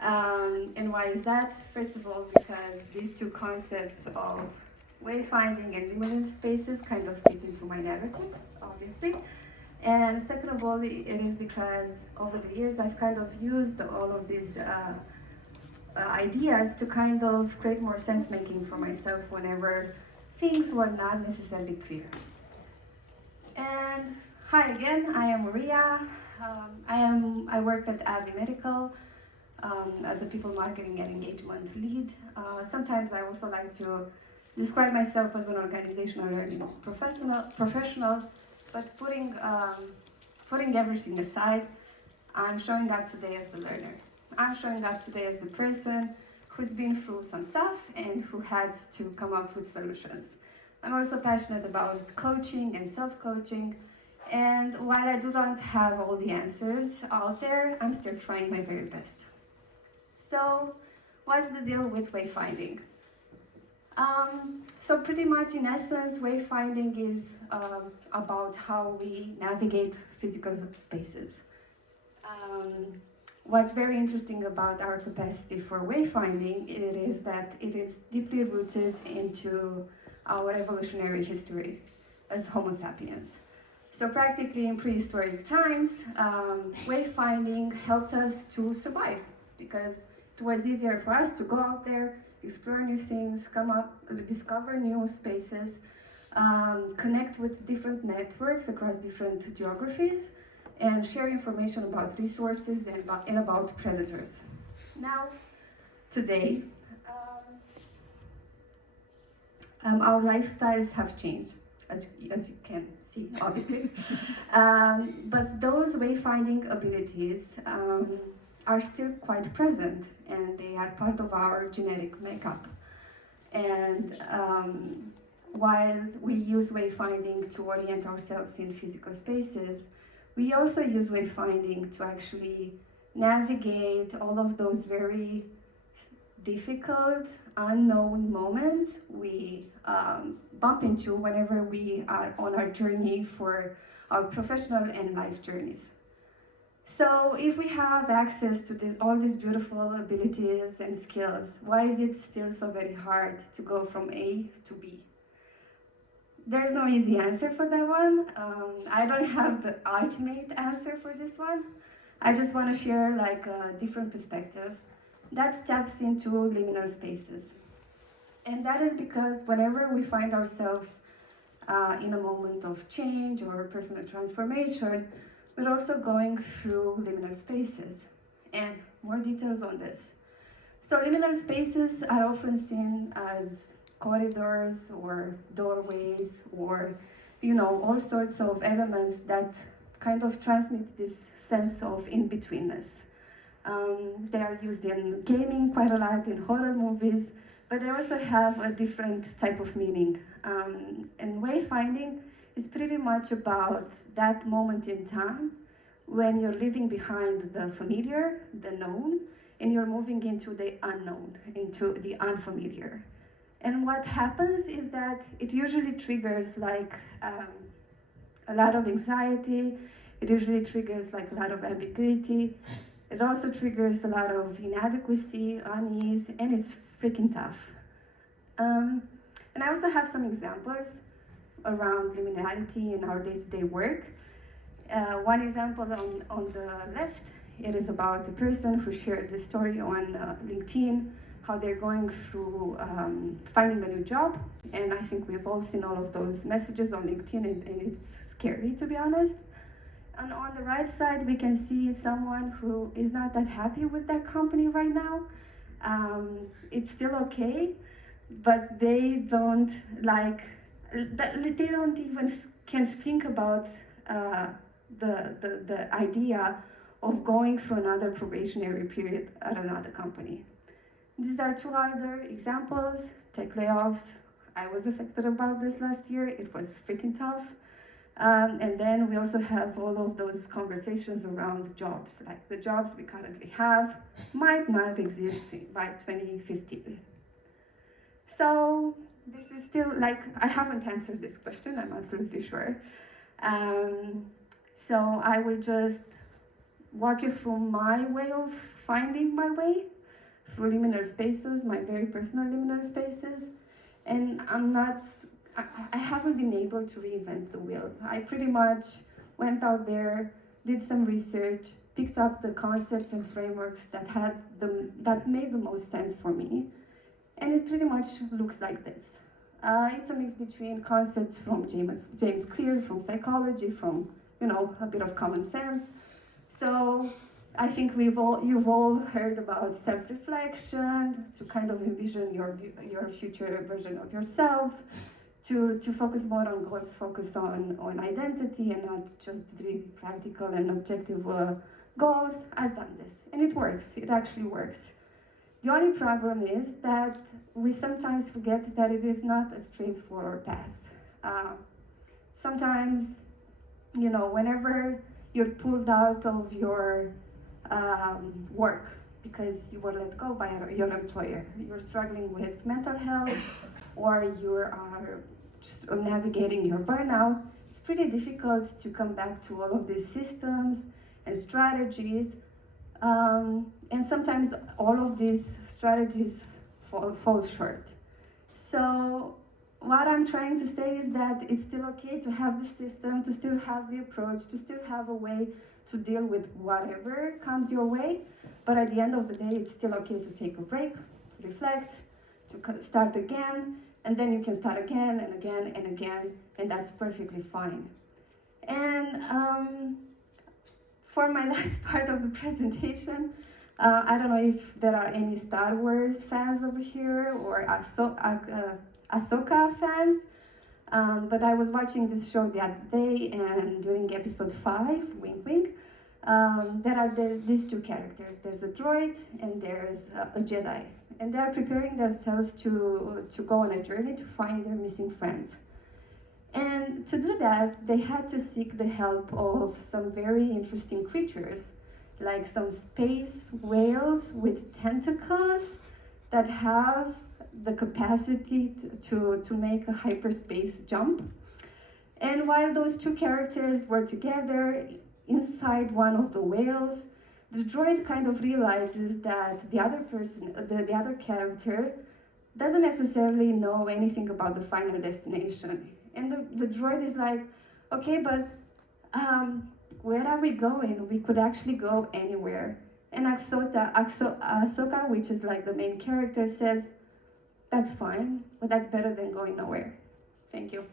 And why is that? First of all, because these two concepts of wayfinding and liminal spaces kind of fit into my narrative, obviously. And second of all, it is because over the years I've kind of used all of these ideas to kind of create more sense making for myself whenever things were not necessarily clear. And hi again, I am Maria. I work at Abbey Medical as a people marketing and engagement lead. Sometimes I also like to describe myself as an organizational learning professional, but putting everything aside, I'm showing up today as the learner. I'm showing up today as the person who's been through some stuff and who had to come up with solutions. I'm also passionate about coaching and self-coaching, and while I do not have all the answers out there, I'm still trying my very best. So, what's the deal with wayfinding? So pretty much in essence, wayfinding is about how we navigate physical spaces. What's very interesting about our capacity for wayfinding is that it is deeply rooted into our evolutionary history as Homo sapiens. So practically in prehistoric times, wayfinding helped us to survive because it was easier for us to go out there, explore new things, come up, discover new spaces, connect with different networks across different geographies, and share information about resources and about predators. Now, today, our lifestyles have changed, as you can see, obviously. But those wayfinding abilities are still quite present, and they are part of our genetic makeup. And while we use wayfinding to orient ourselves in physical spaces, we also use wayfinding to actually navigate all of those very difficult, unknown moments we bump into whenever we are on our journey for our professional and life journeys. So if we have access to all these beautiful abilities and skills, why is it still so very hard to go from A to B? There's no easy answer for that one. I don't have the ultimate answer for this one. I just want to share like a different perspective that taps into liminal spaces. And that is because whenever we find ourselves in a moment of change or personal transformation, we're also going through liminal spaces. And more details on this. So liminal spaces are often seen as corridors or doorways or, all sorts of elements that kind of transmit this sense of in-betweenness. They are used in gaming quite a lot, in horror movies, but they also have a different type of meaning. And wayfinding is pretty much about that moment in time when you're leaving behind the familiar, the known, and you're moving into the unknown, into the unfamiliar. And what happens is that it usually triggers like a lot of anxiety, it usually triggers like a lot of ambiguity, it also triggers a lot of inadequacy, unease, and it's freaking tough. And I also have some examples around liminality in our day-to-day work. One example on the left, it is about a person who shared the story on LinkedIn, how they're going through finding a new job. And I think we've all seen all of those messages on LinkedIn, and it's scary, to be honest. And on the right side, we can see someone who is not that happy with their company right now. It's still okay, but they don't even can think about the idea of going for another probationary period at another company. These are two other examples, tech layoffs. I was affected about this last year. It was freaking tough. And then we also have all of those conversations around jobs, like the jobs we currently have might not exist by 2050. So this is still like, I haven't answered this question, I'm absolutely sure. So I will just walk you through my way of finding my way through liminal spaces, my very personal liminal spaces. And I haven't been able to reinvent the wheel. I pretty much went out there, did some research, picked up the concepts and frameworks that made the most sense for me. And it pretty much looks like this. It's a mix between concepts from James Clear, from psychology, from a bit of common sense. So I think you've all heard about self-reflection, to kind of envision your future version of yourself, to focus more on goals, focus on identity and not just very practical and objective goals. I've done this, and it works. It actually works. The only problem is that we sometimes forget that it is not a straightforward path. Sometimes, whenever you're pulled out of your work because you were let go by your employer, you're struggling with mental health, or you are just navigating your burnout, it's pretty difficult to come back to all of these systems and strategies. And sometimes all of these strategies fall short. So what I'm trying to say is that it's still okay to have the system, to still have the approach, to still have a way to deal with whatever comes your way. But at the end of the day, it's still okay to take a break, to reflect, to start again, and then you can start again and again and again, and that's perfectly fine. And for my last part of the presentation, I don't know if there are any Star Wars fans over here or Ahsoka fans, but I was watching this show the other day, and during episode 5, wink wink, there are these two characters. There's a droid and there's a Jedi, and they're preparing themselves to go on a journey to find their missing friends. And to do that, they had to seek the help of some very interesting creatures, like some space whales with tentacles that have the capacity to make a hyperspace jump. And while those two characters were together inside one of the whales, the droid kind of realizes that the other character doesn't necessarily know anything about the final destination. And the droid is like, okay, but where are we going? We could actually go anywhere. And Ahsoka, which is like the main character, says, that's fine, but that's better than going nowhere. Thank you.